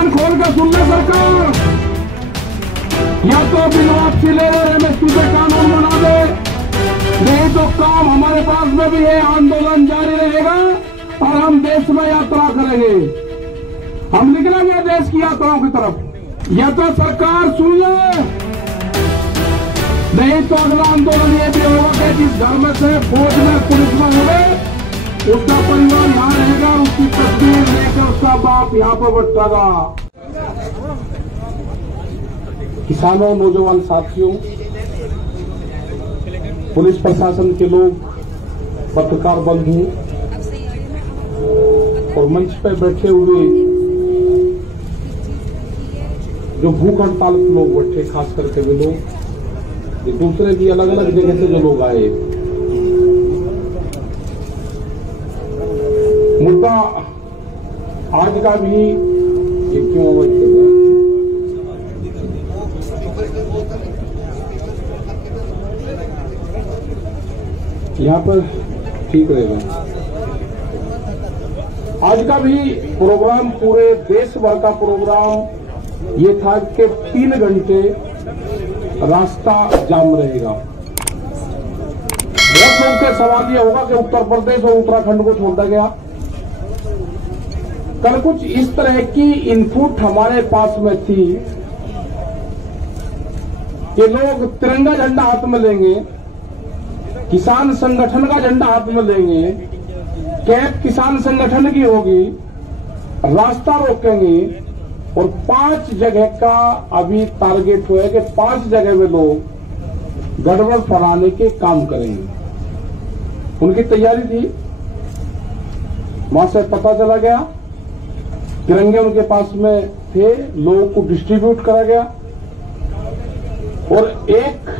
कान खोल कर सुन ले सरकार, या तो बिना वापसी ले एमएसपी पे कानून बना दे, नहीं तो काम हमारे पास में भी है, आंदोलन जारी रहेगा और हम देश में यात्रा करेंगे। हम निकलेंगे देश की यात्राओं की तरफ। या तो सरकार सुन ले, नहीं तो अगला आंदोलन ये भी होगा कि जिस घर में से फौज में पुलिस में हो गए, उसका परिवार यहाँ रहेगा, उसकी तस्वीर लेकर उसका बाप यहाँ पर बैठेगा। किसानों, नौजवान साथियों, पुलिस प्रशासन के लोग, पत्रकार बंधु और मंच पर बैठे हुए जो भूख हड़ताल के लोग बैठे, खास करके वे लोग, ये दूसरे भी अलग अलग जगह से जो लोग आए, मुद्दा आज का भी ये क्यों यहाँ पर ठीक रहेगा। आज का भी प्रोग्राम, पूरे देश भर का प्रोग्राम ये था कि 3 घंटे रास्ता जाम रहेगा। बहुत लोग का सवाल यह होगा कि उत्तर प्रदेश और उत्तराखंड को छोड़ा गया। कल कुछ इस तरह की इनपुट हमारे पास में थी कि लोग तिरंगा झंडा हाथ में लेंगे, किसान संगठन का झंडा हाथ में लेंगे, कैब किसान संगठन की होगी, रास्ता रोकेंगे और 5 जगह का अभी टारगेट हुआ है कि 5 जगह में लोग गड़बड़ फैलाने के काम करेंगे। उनकी तैयारी थी। वहां से पता चला गया, तिरंगे उनके पास में थे, लोगों को डिस्ट्रीब्यूट करा गया और एक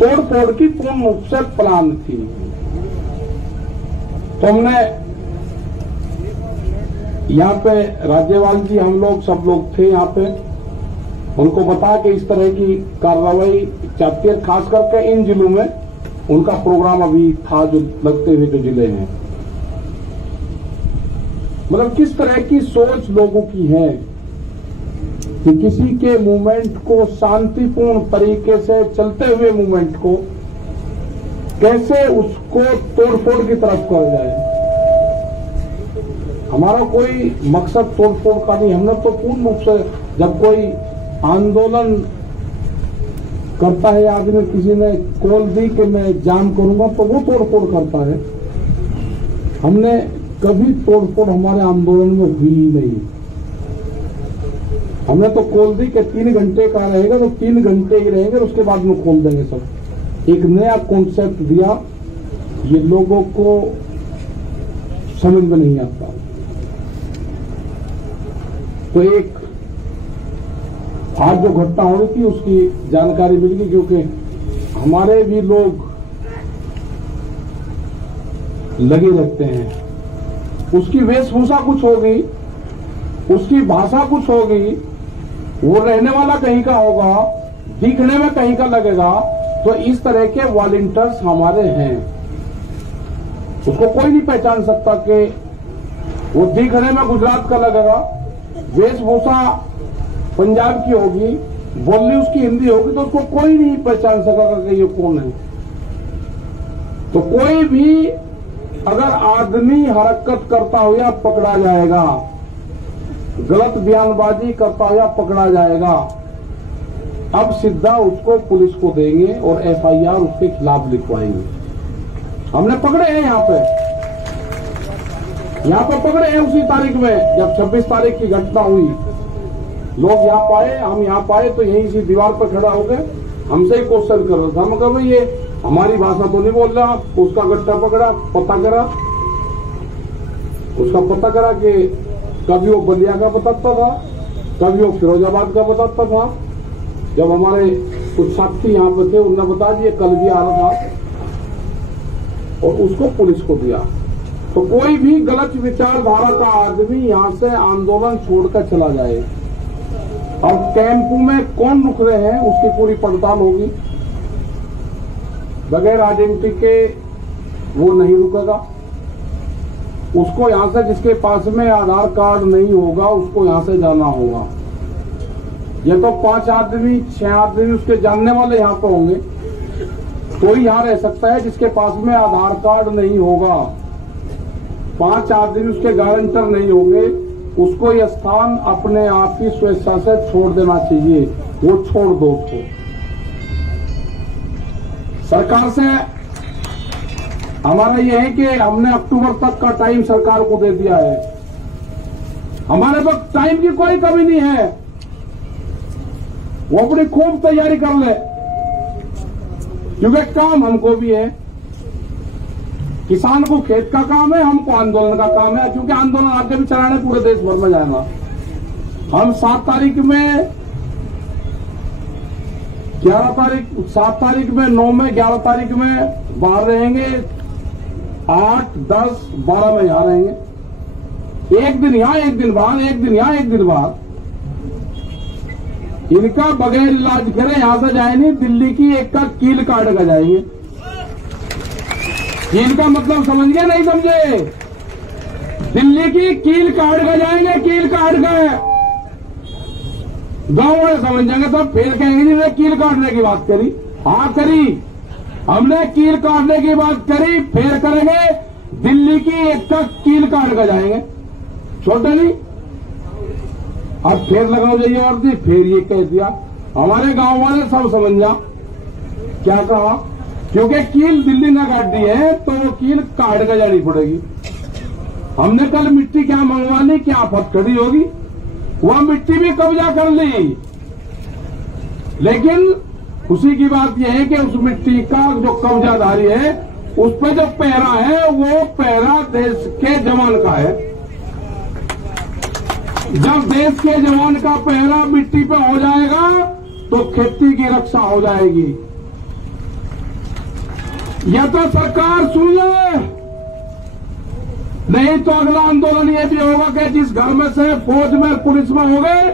तोड़ फोड़ की पूर्ण रूप से प्लान थी। तो हमने यहाँ पे राज्यपाल जी, हम लोग सब लोग थे यहाँ पे, उनको बता के इस तरह की कार्रवाई चाहती है। खास करके इन जिलों में उनका प्रोग्राम अभी था, जो लगते हुए जो जिले हैं, मतलब किस तरह की सोच लोगों की है कि किसी के मूवमेंट को, शांतिपूर्ण तरीके से चलते हुए मूवमेंट को कैसे उसको तोड़फोड़ की तरफ कर जाए। हमारा कोई मकसद तोड़फोड़ का नहीं। हमने तो पूर्ण रूप से, जब कोई आंदोलन करता है आदमी, किसी ने कॉल दी कि मैं जाम करूंगा, तो वो तोड़फोड़ करता है। हमने कभी तोड़फोड़ हमारे आंदोलन में हुई ही नहीं। हमने तो कॉल दी कि 3 घंटे का रहेगा, तो 3 घंटे ही रहेंगे, उसके बाद में खोल देंगे सब। एक नया कॉन्सेप्ट दिया, ये लोगों को समझ में नहीं आता। तो एक आज जो घटना हो रही थी उसकी जानकारी मिल गई, क्योंकि हमारे भी लोग लगे रहते हैं। उसकी वेशभूषा कुछ होगी, उसकी भाषा कुछ होगी, वो रहने वाला कहीं का होगा, दिखने में कहीं का लगेगा। तो इस तरह के वॉलंटियर्स हमारे हैं, उसको कोई नहीं पहचान सकता कि वो दिखने में गुजरात का लगेगा, वेशभूषा पंजाब की होगी, बोली उसकी हिंदी होगी, तो उसको कोई नहीं पहचान सकेगा कि ये कौन है। तो कोई भी अगर आदमी हरकत करता हुआ पकड़ा जाएगा, गलत बयानबाजी करता हुआ पकड़ा जाएगा, अब सीधा उसको पुलिस को देंगे और एफआईआर उसके खिलाफ लिखवाएंगे। हमने पकड़े हैं यहाँ पे पकड़े हैं उसी तारीख में, जब 26 तारीख की घटना हुई। लोग यहाँ पाए, हम यहाँ पाए, तो यहीं इसी दीवार पर खड़ा हो गए, हमसे ही क्वेश्चन कर रहा था। हम कहा भाई ये हमारी भाषा तो नहीं बोल रहा। उसका गट्टा पकड़ा, पता करा, उसका पता करा कि कभी वो बलिया का बताता था, कभी वो फिरोजाबाद का बताता था। जब हमारे कुछ साथी यहाँ पे थे, उन्होंने बता दिया कल भी आ रहा था, और उसको पुलिस को दिया। तो कोई भी गलत विचारधारा का आदमी यहाँ से आंदोलन छोड़कर चला जाए, और कैंप में कौन रुक रहे हैं उसकी पूरी पड़ताल होगी। बगैर आइडेंटिटी के वो नहीं रुकेगा। उसको यहां से, जिसके पास में आधार कार्ड नहीं होगा उसको यहां से जाना होगा। ये तो 5 आदमी 6 आदमी उसके जानने वाले यहां पे होंगे, कोई यहां रह सकता है जिसके पास में आधार कार्ड नहीं होगा। 5 आदमी उसके गारंटर नहीं होंगे, उसको यह स्थान अपने आप ही स्वेच्छा से छोड़ देना चाहिए। वो छोड़ दो उसको। सरकार से हमारा यह है कि हमने अक्टूबर तक का टाइम सरकार को दे दिया है। हमारे पास टाइम की कोई कमी नहीं है, वो अपनी खूब तैयारी कर ले, क्योंकि काम हमको भी है। किसान को खेत का काम है, हमको आंदोलन का काम है, क्योंकि आंदोलन आगे भी चलाने पूरे देश भर में जाएगा। हम 7 तारीख में 9 में 11 तारीख में बाहर रहेंगे, 8, 10, 12 में यहां रहेंगे। एक दिन यहां, एक दिन बाहर, एक दिन यहां, एक दिन बाहर। इनका बगैर इलाज करे यहां से जाए नहीं, दिल्ली की एक का कील काट कर जाएंगे। कील का मतलब समझ गए नहीं समझे? दिल्ली की कील काट कर जाएंगे, कील काट कर। गांव वाले समझ जाएंगे तो फिर कहेंगे जी ने कील काटने की बात करी। हाँ करी, हमने कील काटने की बात करी, फिर करेंगे दिल्ली की एक का कील काट कर जाएंगे। छोटे नहीं, अब फिर लगाओ जाइए वर्दी, फिर ये कह दिया। हमारे गांव वाले सब समझ जा क्या कहा, क्योंकि कील दिल्ली ने काट दी है तो वो कील काट कर जानी पड़ेगी। हमने कल मिट्टी क्या मंगवा ली, क्या फटकड़ी होगी, वह मिट्टी भी कब्जा कर ली। लेकिन खुशी की बात यह है कि उस मिट्टी का जो कब्जादारी है, उस पर जो पहरा है वो पहरा देश के जवान का है। जब देश के जवान का पहरा मिट्टी पे हो जाएगा तो खेती की रक्षा हो जाएगी। यह तो सरकार सुन ले, नहीं तो अगला आंदोलन यह भी होगा कि जिस घर में से फौज में पुलिस में हो गए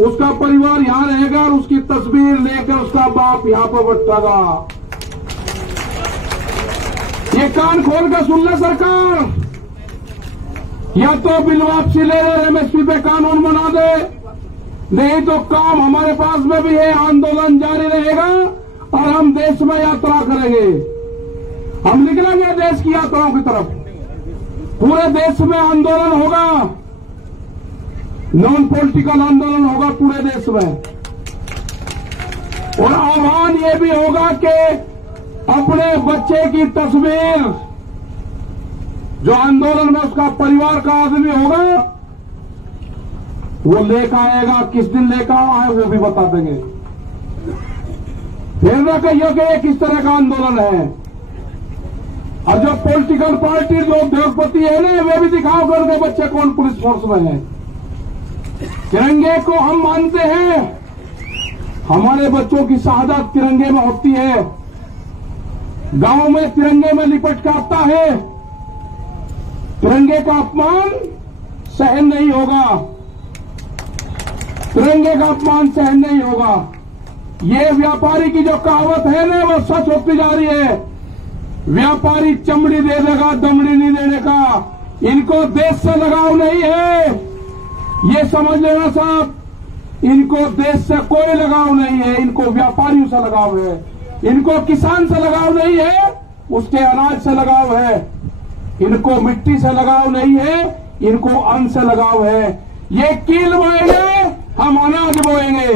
उसका परिवार यहां रहेगा और उसकी तस्वीर लेकर उसका बाप यहां पर बैठेगा। ये कान खोल कर सुन ले सरकार, या तो बिल वापसी ले ले, एमएसपी पे कानून बना दे, नहीं तो काम हमारे पास में भी है, आंदोलन जारी रहेगा और हम देश में यात्रा करेंगे। हम निकलेंगे देश की यात्राओं की तरफ, पूरे देश में आंदोलन होगा, नॉन पॉलिटिकल आंदोलन होगा पूरे देश में। और आह्वान ये भी होगा कि अपने बच्चे की तस्वीर, जो आंदोलन में उसका परिवार का आदमी होगा वो लेकर आएगा, किस दिन लेकर आए वो भी बता देंगे। फिर न कहिए कि ये किस तरह का आंदोलन है। और जो पॉलिटिकल पार्टी जो उद्योगपति है ना, वे भी दिखाओ करके बच्चे कौन पुलिस फोर्स में है। तिरंगे को हम मानते हैं, हमारे बच्चों की शहादत तिरंगे में होती है। गांव में तिरंगे में लिपट कर आता है, तिरंगे का अपमान सहन नहीं होगा, तिरंगे का अपमान सहन नहीं होगा। ये व्यापारी की जो कहावत है ना, वो सच होती जा रही है। व्यापारी चमड़ी दे देगा, दमड़ी नहीं देने का। इनको देश से लगाव नहीं है, ये समझ लेना साहब। इनको देश से कोई लगाव नहीं है, इनको व्यापारियों से लगाव है। इनको किसान से लगाव नहीं है, उसके अनाज से लगाव है। इनको मिट्टी से लगाव नहीं है, इनको अन्न से लगाव है। ये कील बोएंगे, हम अनाज बोएंगे।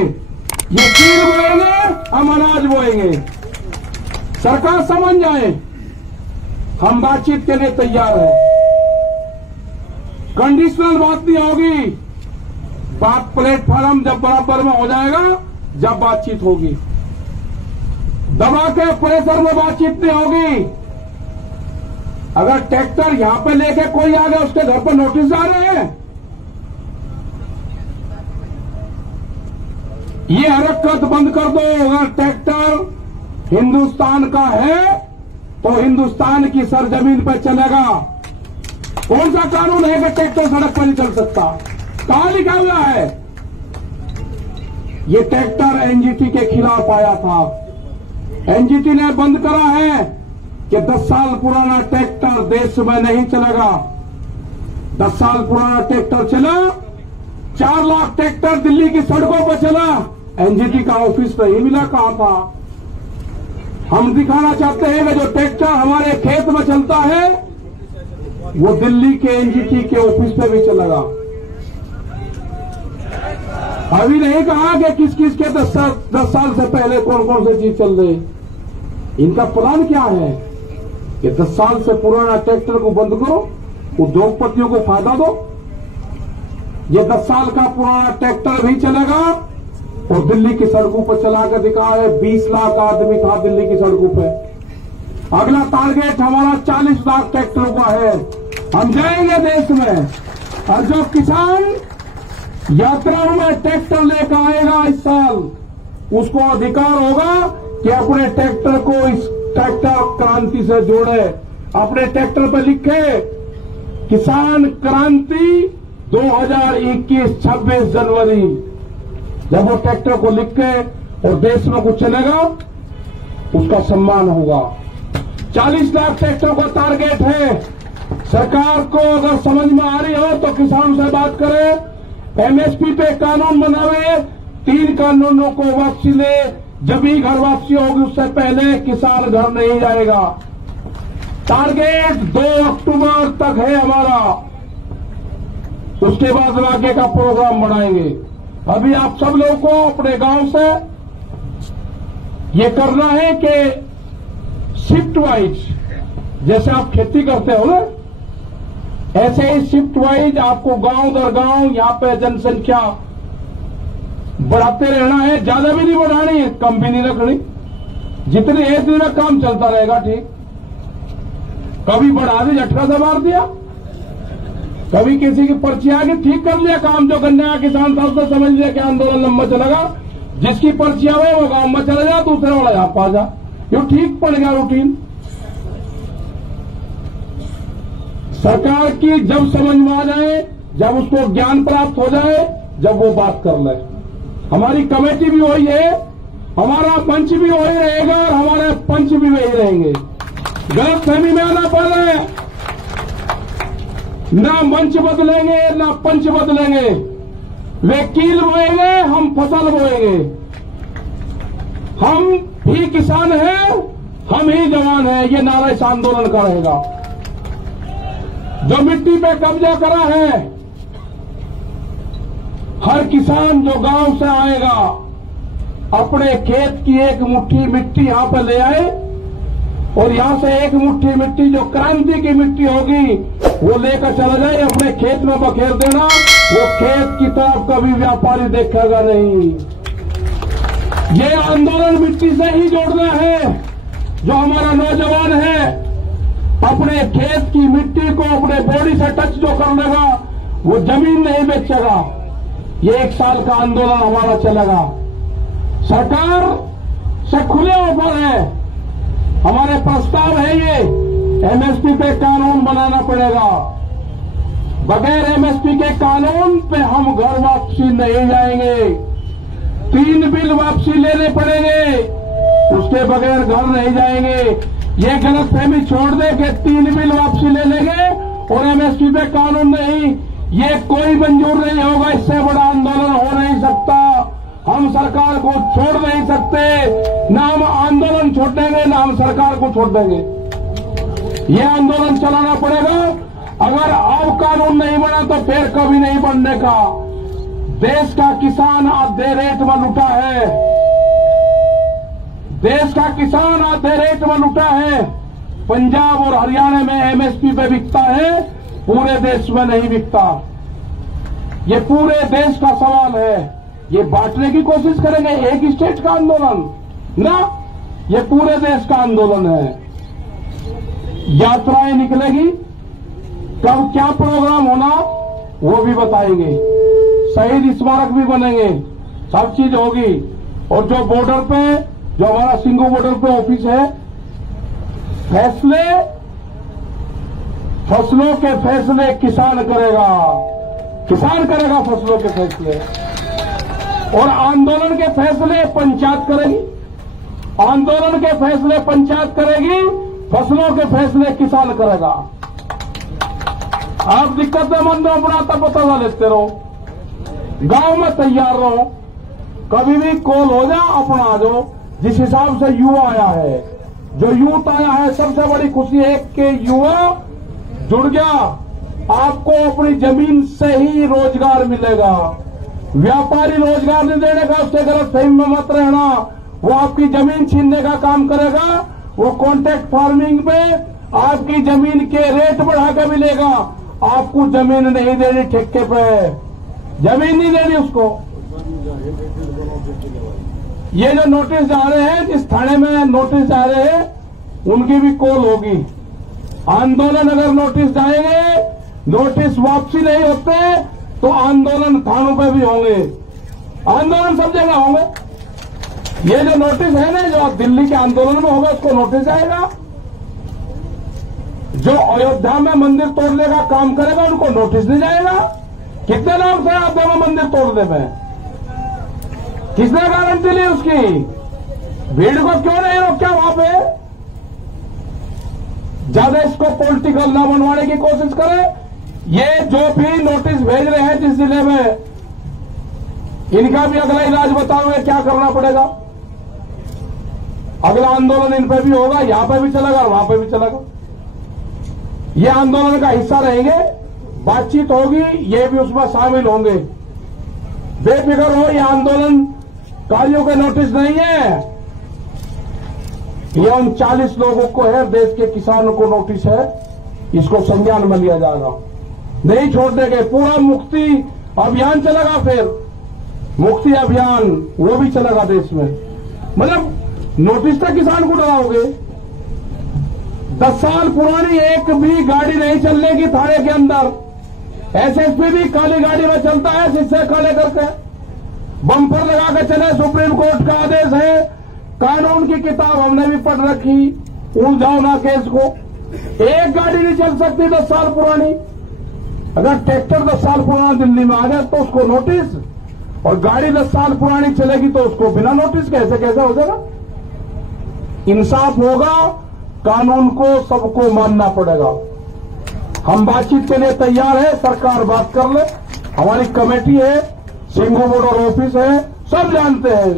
ये कील बोएंगे, हम अनाज बोएंगे। सरकार समझ जाए, हम बातचीत के लिए तैयार हैं। कंडीशनल बात नहीं होगी, बात प्लेटफॉर्म जब बराबर में हो जाएगा, जब बातचीत होगी। दबा के प्रेशर में बातचीत नहीं होगी। अगर ट्रैक्टर यहां पे लेके कोई आ गया, उसके घर पर नोटिस जा रहे हैं। ये हरकत बंद कर दो। अगर ट्रैक्टर हिंदुस्तान का है तो हिंदुस्तान की सरजमीन पर चलेगा। कौन सा कानून है कि ट्रैक्टर सड़क पर नहीं चल सकता? कहां लिखा हुआ है? ये ट्रैक्टर एनजीटी के खिलाफ आया था। एनजीटी ने बंद करा है कि 10 साल पुराना ट्रैक्टर देश में नहीं चलेगा। 10 साल पुराना ट्रैक्टर चला, 4 लाख ट्रैक्टर दिल्ली की सड़कों पर चला, एनजीटी का ऑफिस नहीं मिला, कहां था? हम दिखाना चाहते हैं कि जो ट्रैक्टर हमारे खेत में चलता है वो दिल्ली के एनजीटी के ऑफिस पे भी चलेगा। अभी नहीं कहा कि किस किस के 10 साल से पहले कौन कौन सी चीज चल रही। इनका प्लान क्या है कि 10 साल से पुराना ट्रैक्टर को बंद करो, उद्योगपतियों को फायदा दो। ये 10 साल का पुराना ट्रैक्टर भी चलेगा और दिल्ली की सड़कों पर चला कर दिखा है। 20 लाख आदमी था दिल्ली की सड़कों पे। अगला टारगेट हमारा 40 लाख ट्रैक्टरों का है। हम जाएंगे देश में, और जो किसान यात्राओं में ट्रैक्टर लेकर आएगा इस साल, उसको अधिकार होगा कि अपने ट्रैक्टर को इस ट्रैक्टर क्रांति से जोड़े। अपने ट्रैक्टर पर लिखे किसान क्रांति 2021 26 जनवरी। जब वो ट्रैक्टर को लिख के और देश में कुछ चलेगा, उसका सम्मान होगा। 40 लाख ट्रैक्टर का टारगेट है। सरकार को अगर समझ में आ रही हो तो किसानों से बात करें, एमएसपी पे कानून बनावे, 3 कानूनों को वापसी ले। जब भी घर वापसी होगी उससे पहले किसान घर नहीं जाएगा। टारगेट 2 अक्टूबर तक है हमारा, उसके बाद आगे का प्रोग्राम बनाएंगे। अभी आप सब लोगों को अपने गांव से ये करना है कि शिफ्ट वाइज, जैसे आप खेती करते हो ना, ऐसे ही शिफ्ट वाइज आपको गांव दर गांव यहां पे जनसंख्या बढ़ाते रहना है। ज्यादा भी नहीं बढ़ानी, कम भी नहीं रखनी। जितनी एज में काम चलता रहेगा, ठीक। कभी बढ़ा दी, झटका से मार दिया, कभी किसी की पर्ची आ गई, ठीक कर लिया काम। जो गन्ने का किसान था उसने समझ लिया कि आंदोलन लंबा चलेगा, जिसकी पर्ची आवे वो गांव में चले जा, दूसरे वाला यहां पा जा। ये ठीक पड़ गया रूटीन। सरकार की जब समझ में आ जाए, जब उसको ज्ञान प्राप्त हो जाए, जब वो बात कर ले। हमारी कमेटी भी वही है, हमारा मंच भी वही रहेगा और हमारे पंच भी वही रहेंगे। गलत फहमी में आना पड़ रहा है, ना मंच बदलेंगे ना पंच बदलेंगे। वे कील बोएंगे, हम फसल बोएंगे। हम भी किसान हैं, हम ही जवान हैं, ये नारा इस आंदोलन का रहेगा। जो मिट्टी पे कब्जा करा है, हर किसान जो गांव से आएगा अपने खेत की एक मुट्ठी मिट्टी यहां पर ले आए, और यहां से एक मुट्ठी मिट्टी जो क्रांति की मिट्टी होगी वो लेकर चला जाए, अपने खेत में बखेर देना। वो खेत की तरफ कभी व्यापारी देखेगा नहीं। ये आंदोलन मिट्टी से ही जोड़ना है। जो हमारा नौजवान है अपने खेत की मिट्टी को अपने बॉडी से टच जो कर लेगा, वो जमीन नहीं बेचेगा। ये 1 साल का आंदोलन हमारा चलेगा। सरकार से खुले ऑफर है, हमारे प्रस्ताव है ये, एमएसपी पे कानून बनाना पड़ेगा। बगैर एमएसपी के कानून पे हम घर वापसी नहीं जाएंगे। 3 बिल वापसी लेने पड़ेंगे, उसके बगैर घर नहीं जाएंगे। ये गलतफहमी छोड़ दे कि 3 बिल वापसी ले लेंगे और एमएसपी पे कानून नहीं, ये कोई मंजूर नहीं होगा। इससे बड़ा आंदोलन हो नहीं सकता। हम सरकार को छोड़ नहीं सकते, ना हम आंदोलन छोड़ देंगे ना हम सरकार को छोड़ देंगे। ये आंदोलन चलाना पड़ेगा। अगर अब कानून नहीं बना तो फिर कभी नहीं बनने का। देश का किसान आधे रेट में लुटा है, देश का किसान आधे रेट में लुटा है। पंजाब और हरियाणा में एमएसपी पे बिकता है, पूरे देश में नहीं बिकता। ये पूरे देश का सवाल है। ये बांटने की कोशिश करेंगे, एक स्टेट का आंदोलन ना, ये पूरे देश का आंदोलन है। यात्राएं निकलेगी, कब क्या प्रोग्राम होना वो भी बताएंगे। शहीद स्मारक भी बनेंगे, सब चीज होगी। और जो बॉर्डर पे, जो हमारा सिंगू बॉर्डर पे ऑफिस है, फैसले, फसलों के फैसले किसान करेगा, किसान करेगा फसलों के फैसले। और आंदोलन के फैसले पंचायत करेगी, आंदोलन के फैसले पंचायत करेगी, फसलों के फैसले किसान करेगा। आप दिक्कतमंद हो अपना तब पता लेते रहो, गांव में तैयार रहो, कभी भी कॉल हो जा अपना आ जाओ। जिस हिसाब से युवा आया है, जो यूथ आया है, सबसे बड़ी खुशी है कि युवा जुड़ गया। आपको अपनी जमीन से ही रोजगार मिलेगा। व्यापारी रोजगार नहीं देने का, उसके गलत फहमी में मत रहना। वो आपकी जमीन छीनने का काम करेगा। वो कॉन्ट्रैक्ट फार्मिंग में आपकी जमीन के रेट बढ़ा के मिलेगा। आपको जमीन नहीं देनी, ठेके पे जमीन नहीं देनी उसको। ये जो नोटिस जा रहे हैं, जिस थाने में नोटिस जा रहे हैं, उनकी भी कॉल होगी। आंदोलन अगर नोटिस जाएंगे, नोटिस वापसी नहीं होते तो आंदोलन थानों पे भी होंगे, आंदोलन सब जगह होंगे। ये जो नोटिस है ना, जो दिल्ली के आंदोलन में होगा, उसको नोटिस आएगा। जो अयोध्या में मंदिर तोड़ने का काम करेगा, उनको नोटिस नहीं जाएगा। कितने लोग थे अयोध्या में मंदिर तोड़ने में? किसने गारंटी ली उसकी? भीड़ को क्यों नहीं रोका वहां पे? ज्यादा इसको पॉलिटिकल ना बनवाने की कोशिश करें। ये जो भी नोटिस भेज रहे हैं जिस जिले में, इनका भी अगला इलाज बताओगे क्या करना पड़ेगा। अगला आंदोलन इन पे भी होगा, यहां पे भी चलेगा और वहां पे भी चलेगा। ये आंदोलन का हिस्सा रहेंगे, बातचीत होगी, ये भी उसमें शामिल होंगे। बेफिक्र हो, ये आंदोलनकारियों के नोटिस नहीं है, ये उन 40 लोगों को है, देश के किसानों को नोटिस है। इसको संज्ञान में लिया जाएगा, नहीं छोड़ देंगे। पूरा मुक्ति अभियान चलेगा, फिर मुक्ति अभियान वो भी चलेगा देश में। मतलब नोटिस तक किसान को डराओगे। 10 साल पुरानी एक भी गाड़ी नहीं चलने की थाने के अंदर। एसएसपी भी काली गाड़ी में चलता है, शीशे काले करके बम्पर लगा के चले। सुप्रीम कोर्ट का आदेश है, कानून की किताब हमने भी पढ़ रखी, उलझाओ ना केस को। एक गाड़ी नहीं चल सकती 10 साल पुरानी। अगर ट्रैक्टर 10 साल पुराना दिल्ली में आ गया तो उसको नोटिस, और गाड़ी 10 साल पुरानी चलेगी तो उसको बिना नोटिस कैसे हो जाएगा? इंसाफ होगा, कानून को सबको मानना पड़ेगा। हम बातचीत के लिए तैयार है, सरकार बात कर ले। हमारी कमेटी है, सिंघू बॉर्डर ऑफिस है, सब जानते हैं।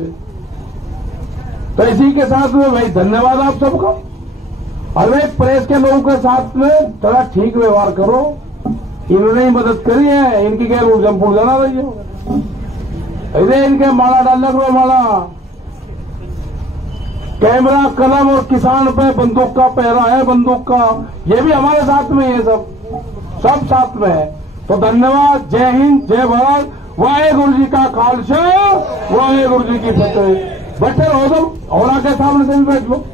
तो इसी के साथ में भाई धन्यवाद आप सबको। और भाई प्रेस के लोगों के साथ में थोड़ा ठीक व्यवहार करो। इन्होंने ही मदद करी है, इनकी क्या ऊर्जम फूल जाना रही हो, ऐसे इनके माला डालने को माला। कैमरा, कलम और किसान पे बंदूक का पहरा है, बंदूक का। ये भी हमारे साथ में ही है, सब साथ में है। तो धन्यवाद, जय हिंद, जय भारत, वाहेगुरु जी का खालसा, वाहेगुरु जी की फतेह। बैठे रहो तुम, और आगे सामने से भी बैठ लो।